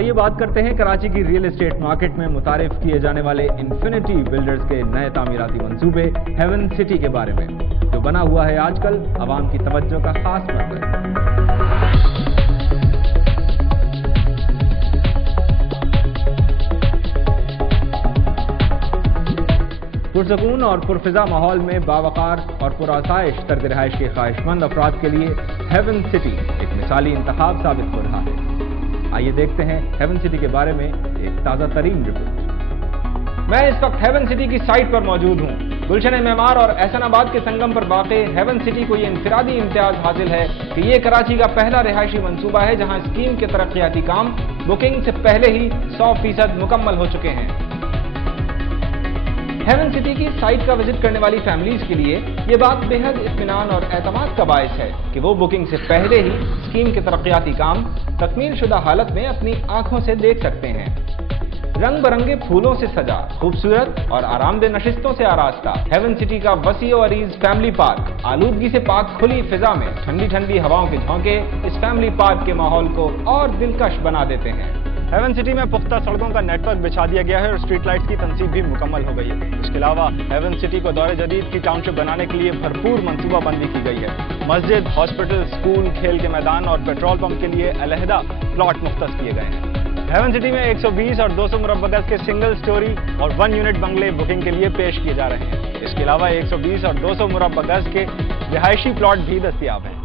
آئیے بات کرتے ہیں کراچی کی ریئل اسٹیٹ مارکیٹ میں متعارف کیے جانے والے انفینٹی بلڈرز کے نئے تعمیراتی منصوبے ہیون سٹی کے بارے میں، جو بنا ہوا ہے آج کل عوام کی توجہ کا خاص مرکز۔ پرسکون اور پرفضا ماحول میں باوقار اور پرآسائش طرز رہائش کے خواہش مند افراد کے لیے ہیون سٹی ایک مثالی انتخاب ثابت ہو رہا ہے۔ آئیے دیکھتے ہیں ہیون سٹی کے بارے میں ایک تازہ ترین رپورٹ۔ میں اس وقت ہیون سٹی کی سائٹ پر موجود ہوں۔ گلشن معمار اور احسن آباد کے سنگم پر واقع ہیون سٹی کو یہ انفرادی امتیاز حاصل ہے کہ یہ کراچی کا پہلا رہائشی منصوبہ ہے جہاں اسکیم کے ترقیاتی کام بکنگ سے پہلے ہی 100% مکمل ہو چکے ہیں۔ ہیون سٹی کی سائٹ کا وزٹ کرنے والی فیملیز کے لیے یہ بات بے حد اطمینان اور اعتماد کا باعث ہے کہ وہ بکنگ سے پہلے ہی اسکیم کے ترقیاتی کام تکمیل شدہ حالت میں اپنی آنکھوں سے دیکھ سکتے ہیں۔ رنگ برنگے پھولوں سے سجا، خوبصورت اور آرام دہ نشستوں سے آراستہ ہیون سٹی کا وسیع و عریض فیملی پارک آلودگی سے پاک کھلی فضا میں ٹھنڈی ٹھنڈی ہواؤں کے جھونکے اس فیملی پارک کے ماحول کو اور دلکش بنا دیتے ہیں۔ ہیون سٹی میں پختہ سڑکوں کا نیٹ ورک بچھا دیا گیا ہے اور اسٹریٹ لائٹس کی تنصیب بھی مکمل ہو گئی ہے۔ اس کے علاوہ ہیون سٹی کو دور جدید کی ٹاؤن شپ بنانے کے لیے بھرپور منصوبہ بندی کی گئی ہے۔ مسجد، ہاسپٹل، اسکول، کھیل کے میدان اور پیٹرول پمپ کے لیے علیحدہ پلاٹ مختص کیے گئے ہیں۔ ہیون سٹی میں 120 اور 200 مربع گز کے سنگل سٹوری اور 1 یونٹ بنگلے بکنگ کے لیے پیش کیے جا رہے ہیں۔ اس کے علاوہ 120 اور 200 مربع گز کے رہائشی پلاٹ بھی دستیاب ہیں۔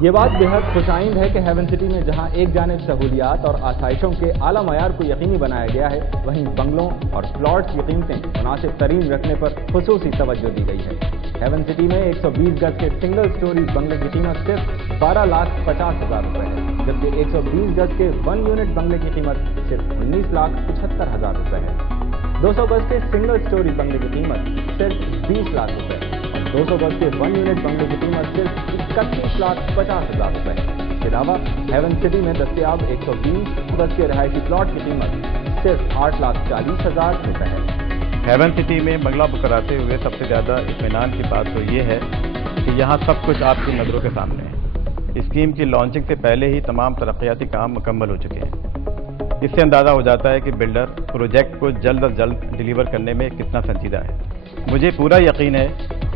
یہ بات بے حد خوش آئند ہے کہ ہیون سٹی میں جہاں ایک جانب سہولیات اور آسائشوں کے اعلیٰ معیار کو یقینی بنایا گیا ہے، وہیں بنگلوں اور پلاٹس کی قیمتیں مناسب ترین رکھنے پر خصوصی توجہ دی گئی ہے۔ ہیون سٹی میں 120 گز کے سنگل سٹوری بنگلے کی قیمت صرف 12,50,000 روپے ہے، جبکہ 120 گز کے 1 یونٹ بنگلے کی قیمت صرف 19,75,000 روپے ہے۔ 200 گز کے سنگل سٹوری بنگلے کی قیمت صرف 20 لاکھ روپے ہے اور 200 گز کے 1 یونٹ بنگلے کی قیمت صرف 31,50,000 روپے ہے۔ اس کے علاوہ ہیون سٹی میں دستیاب 120 گز کے رہائشی پلاٹ کی قیمت صرف 8,40,000 روپے ہے۔ ہیون سٹی میں بنگلہ بک کراتے ہوئے سب سے زیادہ اطمینان کی بات تو یہ ہے کہ یہاں سب کچھ آپ کی نظروں کے سامنے ہے۔ اسکیم کی لانچنگ سے پہلے ہی تمام ترقیاتی کام مکمل ہو چکے ہیں۔ اس سے اندازہ ہو جاتا ہے کہ بلڈر پروجیکٹ کو جلد از جلد ڈیلیور کرنے میں کتنا سنجیدہ ہے۔ مجھے پورا یقین ہے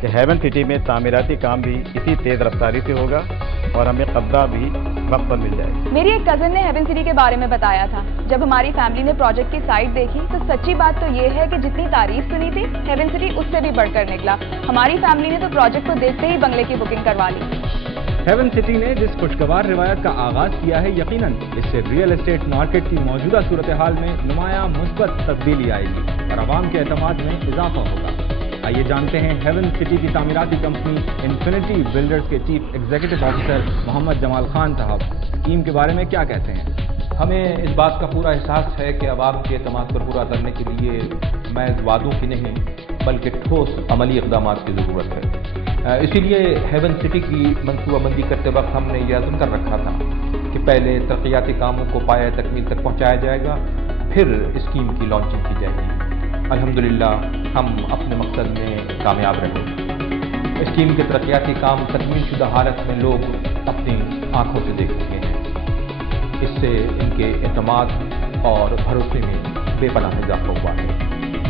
کہ ہیون سٹی میں تعمیراتی کام بھی اسی تیز رفتاری سے ہوگا اور ہمیں قبضہ بھی وقت پر مل جائے گا۔ میری ایک کزن نے ہیون سٹی کے بارے میں بتایا تھا۔ جب ہماری فیملی نے پروجیکٹ کی سائٹ دیکھی تو سچی بات تو یہ ہے کہ جتنی تعریف سنی تھی ہیون سٹی اس سے بھی بڑھ کر نکلا۔ ہماری فیملی نے تو پروجیکٹ کو دیکھتے ہی بنگلے کی بکنگ کروا لی۔ ہیون سٹی نے جس خوشگوار روایت کا آغاز کیا ہے، یقیناً اس سے ریئل اسٹیٹ مارکیٹ کی موجودہ صورتحال میں نمایاں مثبت تبدیلی آئے گی اور عوام کے اعتماد میں اضافہ ہوگا۔ آئیے جانتے ہیں ہیون سٹی کی تعمیراتی کمپنی انفینٹی بلڈرز کے چیف ایگزیکٹو آفیسر محمد جمال خان صاحب اسکیم کے بارے میں کیا کہتے ہیں۔ ہمیں اس بات کا پورا احساس ہے کہ عوام کے اعتماد پر پورا کرنے کے لیے محض وعدوں کی نہیں بلکہ ٹھوس عملی اقدامات کی ضرورت ہے۔ اسی لیے ہیون سٹی کی منصوبہ بندی کرتے وقت ہم نے یہ عزم کر رکھا تھا کہ پہلے ترقیاتی کاموں کو پایہ تکمیل تک پہنچایا جائے گا، پھر اسکیم کی لانچنگ کی جائے گی۔ الحمدللہ ہم اپنے مقصد میں کامیاب رہے۔ اسکیم کے ترقیاتی کام تکمیل شدہ حالت میں لوگ اپنی آنکھوں سے دیکھ چکے ہیں۔ اس سے ان کے اعتماد اور بھروسے میں بے پناہ اضافہ ہوا ہے۔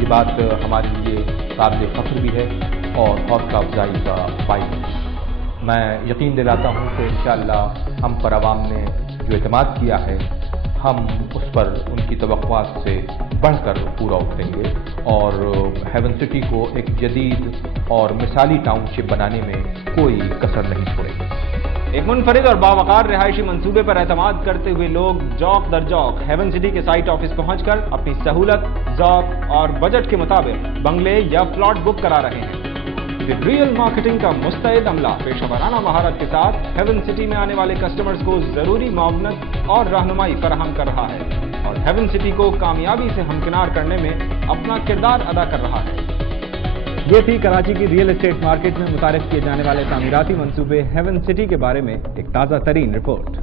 یہ بات ہمارے لیے قابل فخر بھی ہے اور حوصلہ افزائی کا باعث ہے۔ میں یقین دلاتا ہوں کہ انشاءاللہ ہم پر عوام نے جو اعتماد کیا ہے، ہم اس پر ان کی توقعات سے بڑھ کر پورا اتریں گے اور ہیون سٹی کو ایک جدید اور مثالی ٹاؤن شپ بنانے میں کوئی کسر نہیں چھوڑیں گے۔ ایک منفرد اور باوقار رہائشی منصوبے پر اعتماد کرتے ہوئے لوگ جوق در جوق ہیون سٹی کے سائٹ آفس پہنچ کر اپنی سہولت، ذوق اور بجٹ کے مطابق بنگلے یا پلاٹ بک کرا رہے ہیں۔ ریئل مارکیٹنگ کا مستعد عملہ پیشہ ورانہ مہارت کے ساتھ ہیون سٹی میں آنے والے کسٹمرز کو ضروری معاونت اور رہنمائی فراہم کر رہا ہے اور ہیون سٹی کو کامیابی سے ہمکنار کرنے میں اپنا کردار ادا کر رہا ہے۔ یہ تھی کراچی کی ریئل اسٹیٹ مارکیٹ میں متعارف کیے جانے والے تعمیراتی منصوبے ہیون سٹی کے بارے میں ایک تازہ ترین رپورٹ۔